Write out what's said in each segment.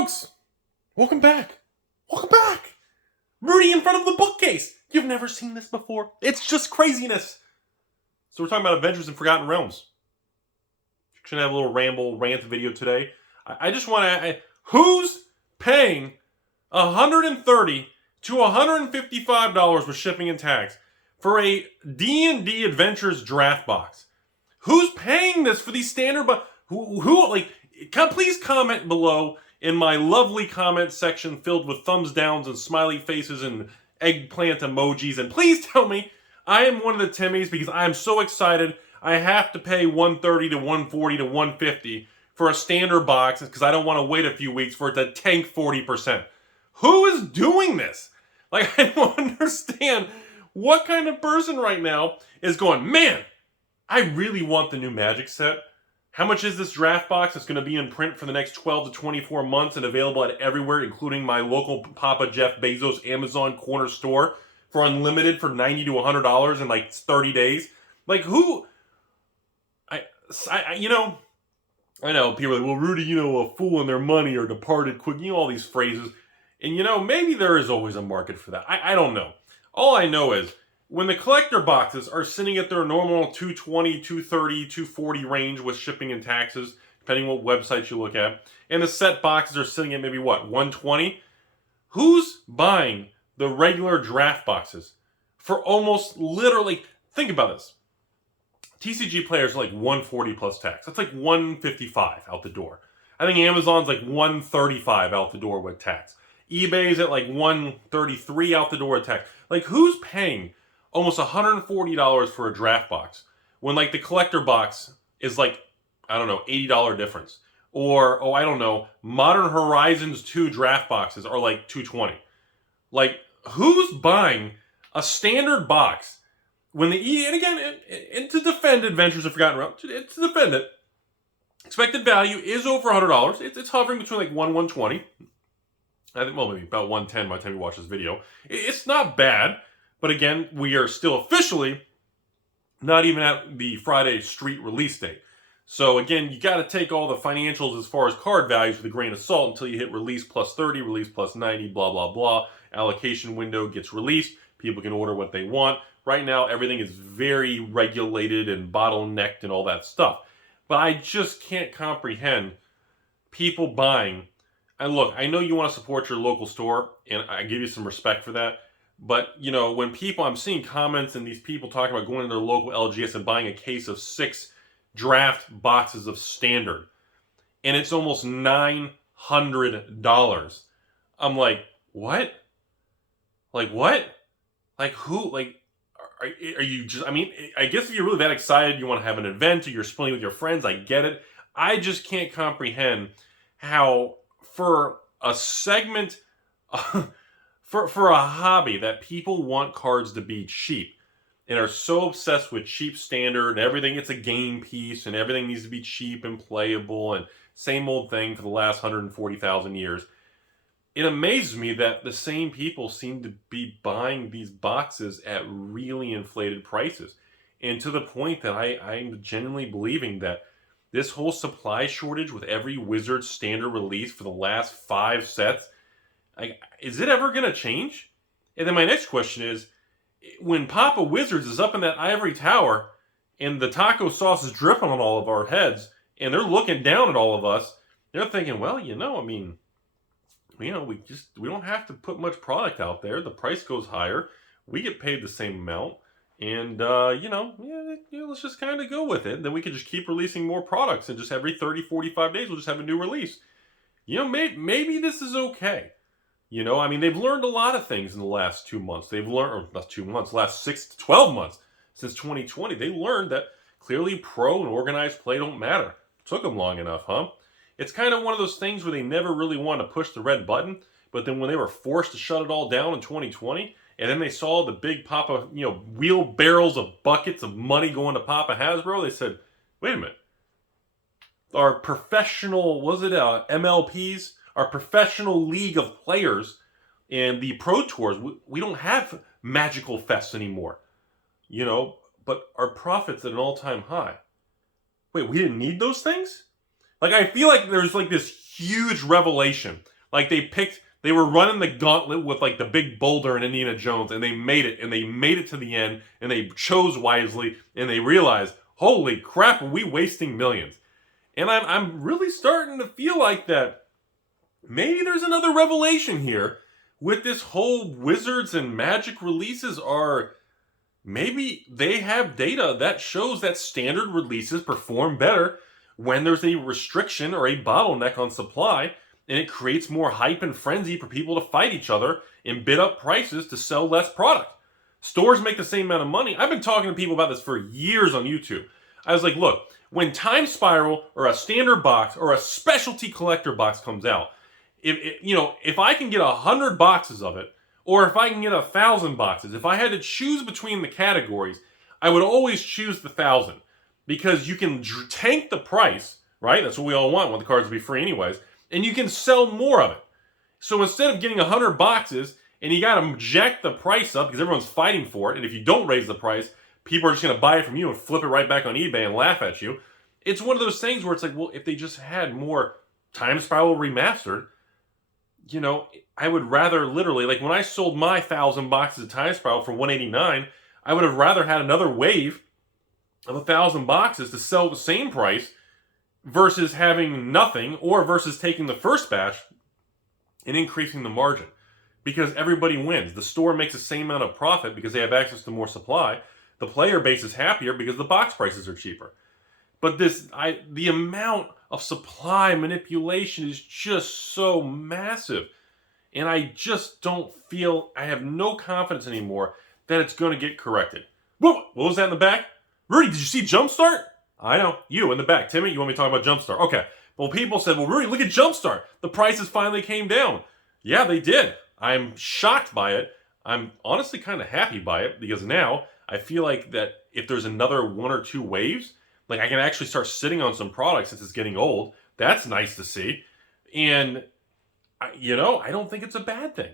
folks! Welcome back. Welcome back! Rudy in front of the bookcase. You've never seen this before. It's just craziness. So we're talking about Adventures in Forgotten Realms. Gonna have a little rant video today. I just want to... Who's paying $130 to $155 with shipping and tax for a D&D Adventures draft box? Who's paying this for these standard... Please comment below in my lovely comment section filled with thumbs downs and smiley faces and eggplant emojis. And please tell me I am one of the Timmies because I am so excited I have to pay $130 to $140 to $150 for a standard box because I don't want to wait a few weeks for it to tank 40%. Who is doing this? I don't understand what kind of person right now is going, man, I really want the new Magic set. How much is this draft box? It's going to be in print for the next 12 to 24 months and available at everywhere, including my local Papa Jeff Bezos Amazon corner store for unlimited for $90 to $100 in 30 days. Who? I know people are like, well, Rudy, a fool and their money or departed quick, all these phrases. And maybe there is always a market for that. I don't know. All I know is when the collector boxes are sitting at their normal $220, $230, $240 range with shipping and taxes, depending what websites you look at, and the set boxes are sitting at maybe what, $120? Who's buying the regular draft boxes for almost literally, think about this. TCG players are $140 plus tax. That's $155 out the door. I think Amazon's $135 out the door with tax. eBay's at $133 out the door with tax. Who's paying almost $140 for a draft box when the collector box is $80 difference? Or, I don't know, Modern Horizons 2 draft boxes are $220. Who's buying a standard box when and again, and to defend Adventures in Forgotten Realms, to defend it, expected value is over $100. It's hovering between $120. I think, maybe about 110 by the time you watch this video. It's not bad. But again, we are still officially not even at the Friday street release date. So again, you got to take all the financials as far as card values with a grain of salt until you hit release plus 30, release plus 90, blah, blah, blah. Allocation window gets released. People can order what they want. Right now, everything is very regulated and bottlenecked and all that stuff. But I just can't comprehend people buying. And look, I know you want to support your local store, and I give you some respect for that. But, when I'm seeing comments and these people talking about going to their local LGS and buying a case of 6 draft boxes of standard, and it's almost $900. I'm like, what? What? Who? Are you just, I guess if you're really that excited, you want to have an event or you're splitting with your friends, I get it. I just can't comprehend how for a segment... For a hobby that people want cards to be cheap and are so obsessed with cheap standard and everything, it's a game piece and everything needs to be cheap and playable and same old thing for the last 140,000 years. It amazes me that the same people seem to be buying these boxes at really inflated prices. And to the point that I'm genuinely believing that this whole supply shortage with every Wizard standard release for the last 5 sets, is it ever going to change? And then my next question is, when Papa Wizards is up in that ivory tower and the taco sauce is dripping on all of our heads and they're looking down at all of us, they're thinking, well, we don't have to put much product out there. The price goes higher. We get paid the same amount. And, let's just kind of go with it. Then we can just keep releasing more products and just every 30, 45 days we'll just have a new release. Maybe this is okay. They've learned a lot of things in the last 2 months. Last 6 to 12 months since 2020. They learned that clearly pro and organized play don't matter. Took them long enough, huh? It's kind of one of those things where they never really wanted to push the red button, but then when they were forced to shut it all down in 2020, and then they saw the big Papa, wheelbarrows of buckets of money going to Papa Hasbro, they said, wait a minute. Our professional, MLPs? Our professional league of players and the pro tours, we don't have magical fests anymore, but our profits at an all-time high. Wait, we didn't need those things? I feel like there's this huge revelation Like they were running the gauntlet with like the big boulder and Indiana Jones, and they made it, and they made it to the end, and they chose wisely, and they realized, holy crap, are we wasting millions? And I'm really starting to feel like that maybe there's another revelation here with this whole Wizards and Magic releases are, maybe they have data that shows that standard releases perform better when there's a restriction or a bottleneck on supply, and it creates more hype and frenzy for people to fight each other and bid up prices to sell less product. Stores make the same amount of money. I've been talking to people about this for years on YouTube. I was like, look, when Time Spiral or a standard box or a specialty collector box comes out, if I can get 100 boxes of it, or if I can get 1,000 boxes, if I had to choose between the categories, I would always choose the 1,000, because you can tank the price, right? That's what we all want the cards to be free anyways, and you can sell more of it. So instead of getting 100 boxes and you got to jack the price up because everyone's fighting for it, and if you don't raise the price, people are just going to buy it from you and flip it right back on eBay and laugh at you. It's one of those things where it's like, well, if they just had more Time Spiral Remastered, I would rather literally, like when I sold my 1,000 boxes of Time Spiral for $189, I would have rather had another wave of 1,000 boxes to sell the same price versus having nothing, or versus taking the first batch and increasing the margin, because everybody wins. The store makes the same amount of profit because they have access to more supply. The player base is happier because the box prices are cheaper. But the amount of supply manipulation is just so massive. And I just don't feel, I have no confidence anymore that it's going to get corrected. Whoa, what was that in the back? Rudy, did you see Jumpstart? I know, you in the back. Timmy, you want me to talk about Jumpstart? Okay. Well, people said, well, Rudy, look at Jumpstart. The prices finally came down. Yeah, they did. I'm shocked by it. I'm honestly kind of happy by it, because now I feel like that if there's another 1 or 2 waves, like I can actually start sitting on some products since it's getting old. That's nice to see. And, I don't think it's a bad thing.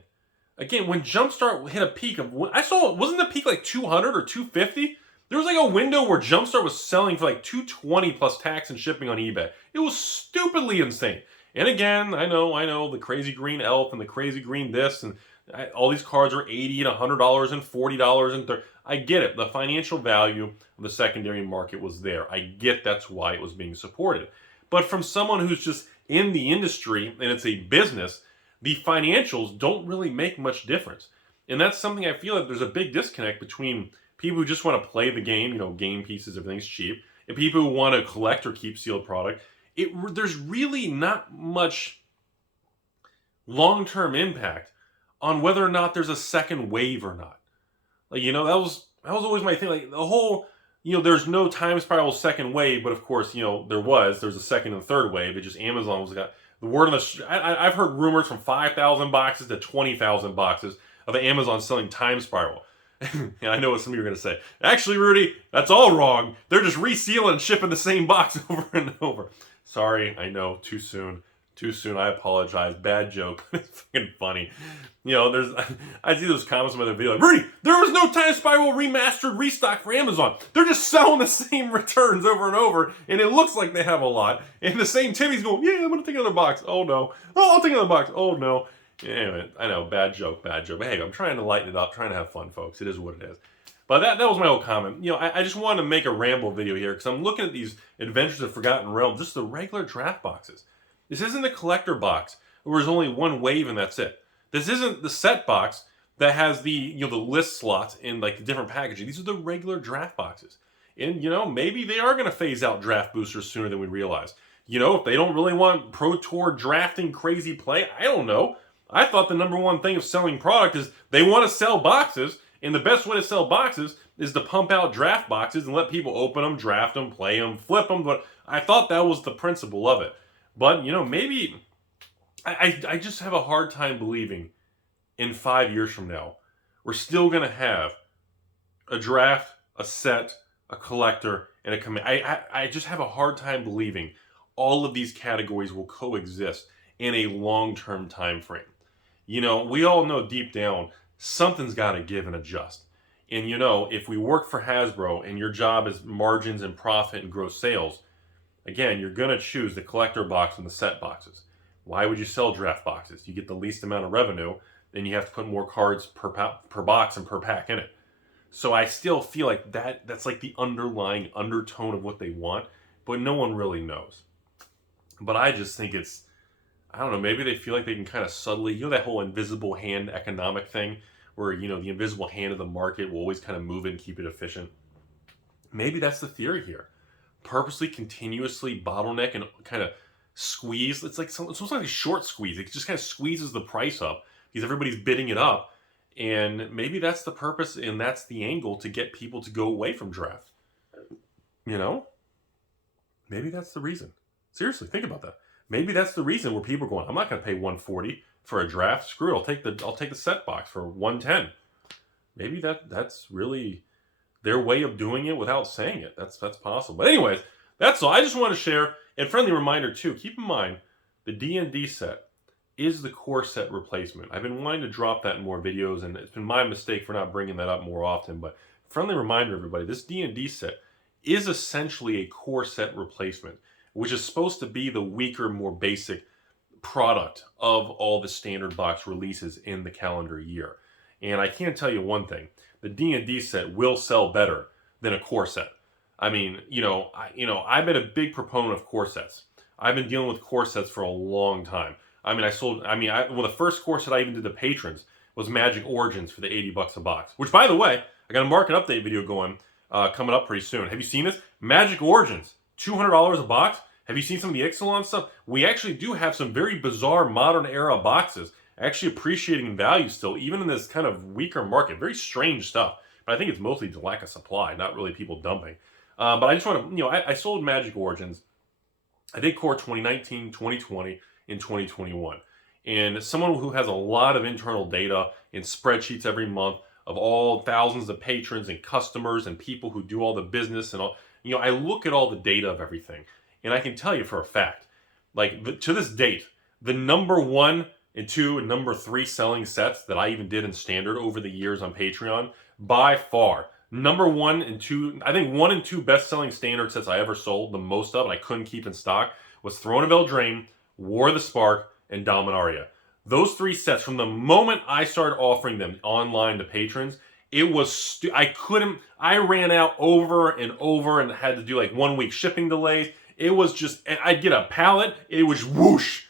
Again, when Jumpstart hit a peak of, I saw, wasn't the peak like 200 or 250? There was like a window where Jumpstart was selling for like $220 plus tax and shipping on eBay. It was stupidly insane. And again, I know, the crazy green elf and the crazy green this, and all these cards are $80 and $100 and $40 and $30. I get it. The financial value of the secondary market was there. I get that's why it was being supported. But from someone who's just in the industry and it's a business, the financials don't really make much difference. And that's something I feel like there's a big disconnect between people who just want to play the game, game pieces, everything's cheap, and people who want to collect or keep sealed product. There's really not much long-term impact on whether or not there's a second wave or not. Like, that was always my thing. Like, the whole, there's no Time Spiral second wave, but of course, there's a second and third wave. It just, Amazon was got the word on the, I've heard rumors from 5,000 boxes to 20,000 boxes of Amazon selling Time Spiral. And I know what some of you are going to say. Actually, Rudy, that's all wrong. They're just resealing and shipping the same box over and over. Sorry, I know, too soon. Too soon, I apologize. Bad joke. It's fucking funny. I see those comments on the video like, Rudy, there was no Time Spiral Remastered restock for Amazon. They're just selling the same returns over and over, and it looks like they have a lot. And the same Timmy's going, yeah, I'm going to take another box. Oh, no. Oh, I'll take another box. Oh, no. Anyway, I know, bad joke. But hey, I'm trying to lighten it up, trying to have fun, folks. It is what it is. But that was my whole comment. I just wanted to make a ramble video here because I'm looking at these Adventures of Forgotten Realms, just the regular draft boxes. This isn't the collector box where there's only one wave and that's it. This isn't the set box that has the the list slots in like the different packaging. These are the regular draft boxes. And maybe they are going to phase out draft boosters sooner than we realize. If they don't really want Pro Tour drafting crazy play, I don't know. I thought the number one thing of selling product is they want to sell boxes, and the best way to sell boxes is to pump out draft boxes and let people open them, draft them, play them, flip them. But I thought that was the principle of it. But, maybe I just have a hard time believing in 5 years from now, we're still going to have a draft, a set, a collector, and a commander. I just have a hard time believing all of these categories will coexist in a long-term time frame. We all know deep down, something's got to give and adjust. And if we work for Hasbro and your job is margins and profit and gross sales, again, you're going to choose the collector box and the set boxes. Why would you sell draft boxes? You get the least amount of revenue, and you have to put more cards per box and per pack in it. So I still feel like that's like the underlying undertone of what they want, but no one really knows. But I just think it's, I don't know, maybe they feel like they can kind of subtly, that whole invisible hand economic thing where, the invisible hand of the market will always kind of move it and keep it efficient. Maybe that's the theory here. Purposely, continuously bottleneck and kind of squeeze. It's almost like a short squeeze. It just kind of squeezes the price up because everybody's bidding it up. And maybe that's the purpose and that's the angle to get people to go away from draft. Maybe that's the reason. Seriously, think about that. Maybe that's the reason where people are going, I'm not going to pay $140 for a draft. Screw it. I'll take the set box for $110. Maybe that's really their way of doing it without saying it. That's possible. But anyways, that's all. I just want to share. And friendly reminder too, keep in mind the D&D set is the core set replacement. I've been wanting to drop that in more videos, and it's been my mistake for not bringing that up more often. But friendly reminder, everybody, this D&D set is essentially a core set replacement, which is supposed to be the weaker, more basic product of all the standard box releases in the calendar year. And I can tell you one thing, the D&D set will sell better than a core set. I mean, I've been a big proponent of core sets. I've been dealing with core sets for a long time. The first core set I even did to patrons was Magic Origins for the $80 a box. Which, by the way, I got a market update video going, coming up pretty soon. Have you seen this? Magic Origins, $200 a box. Have you seen some of the Ixalan stuff? We actually do have some very bizarre modern era boxes, actually appreciating in value still, even in this kind of weaker market. Very strange stuff. But I think it's mostly the lack of supply, not really people dumping. But I just want to, I sold Magic Origins. I did core 2019, 2020, and 2021. And someone who has a lot of internal data and spreadsheets every month of all thousands of patrons and customers and people who do all the business and all, I look at all the data of everything. And I can tell you for a fact, to this date, the number 1 and 2 and number 3 selling sets that I even did in standard over the years on Patreon, by far, number 1 and 2, I think 1 and 2 best-selling standard sets I ever sold, the most of, and I couldn't keep in stock, was Throne of Eldraine, War of the Spark, and Dominaria. Those 3 sets, from the moment I started offering them online to patrons, it was, I ran out over and over and had to do 1 week shipping delays. It was just, I'd get a pallet, it was whoosh.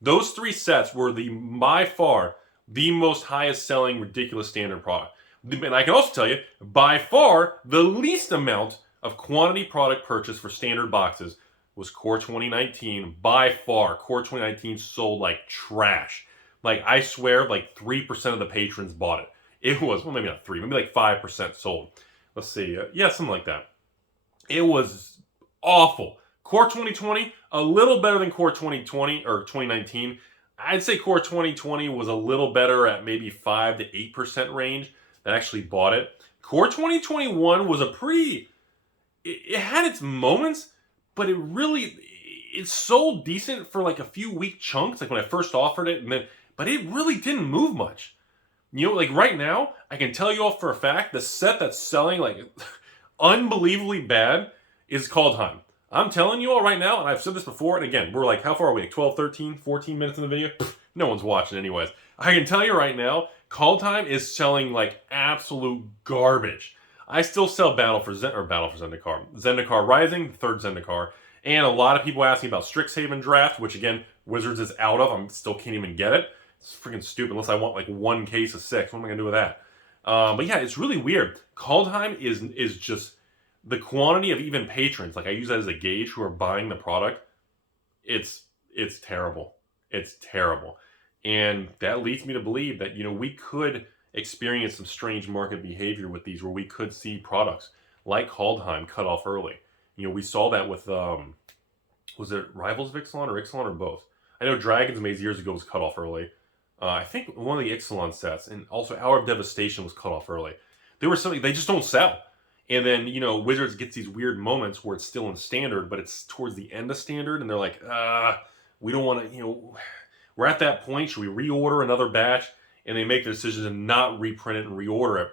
Those 3 sets were by far the most highest selling ridiculous standard product. And I can also tell you, by far, the least amount of quantity product purchased for standard boxes was Core 2019. By far, Core 2019 sold like trash. I swear, 3% of the patrons bought it. It was, maybe not 3, maybe 5% sold. Let's see, yeah, something like that. It was awful. Core 2020, a little better than Core 2020 or 2019. I'd say Core 2020 was a little better at maybe 5 to 8% range that actually bought it. Core 2021 was it had its moments, but it sold decent for a few week chunks, when I first offered it, but it really didn't move much. Right now, I can tell you all for a fact, the set that's selling unbelievably bad is Kaldheim. I'm telling you all right now, and I've said this before, and again, we're how far are we? 12, 13, 14 minutes in the video? No one's watching anyways. I can tell you right now, Kaldheim is selling absolute garbage. I still sell Zendikar. Zendikar Rising, the 3rd Zendikar. And a lot of people asking about StrixHaven Draft, which again, Wizards is out of. I still can't even get it. It's freaking stupid unless I want 1 case of 6. What am I going to do with that? But yeah, it's really weird. Kaldheim is just the quantity of even patrons, I use that as a gauge, who are buying the product. It's terrible. It's terrible. And that leads me to believe that, we could experience some strange market behavior with these, where we could see products like Kaldheim cut off early. We saw that with, was it Rivals of Ixalan or both? I know Dragon's Maze years ago was cut off early. I think one of the Ixalan sets, and also Hour of Devastation was cut off early. There was something, they just don't sell. And then, Wizards gets these weird moments where it's still in standard, but it's towards the end of standard, and they're we don't want to, we're at that point, should we reorder another batch? And they make the decision to not reprint it and reorder it.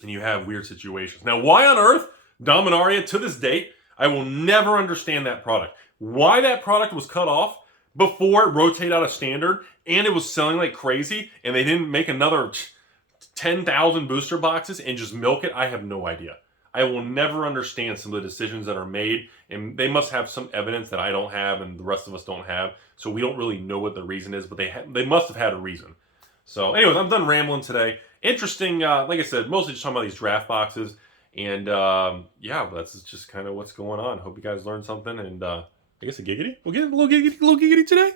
And you have weird situations. Now, why on earth Dominaria, to this date, I will never understand that product. Why that product was cut off, before it rotated out of standard and it was selling like crazy and they didn't make another 10,000 booster boxes and just milk it? I have no idea. I will never understand some of the decisions that are made, and they must have some evidence that I don't have and the rest of us don't have, so we don't really know what the reason is, but they must have had a reason. So anyways, I'm done rambling today. Interesting, like I said, mostly just talking about these draft boxes, and yeah, that's just kind of what's going on. Hope you guys learned something, and I guess a giggity? We'll get a little giggity today.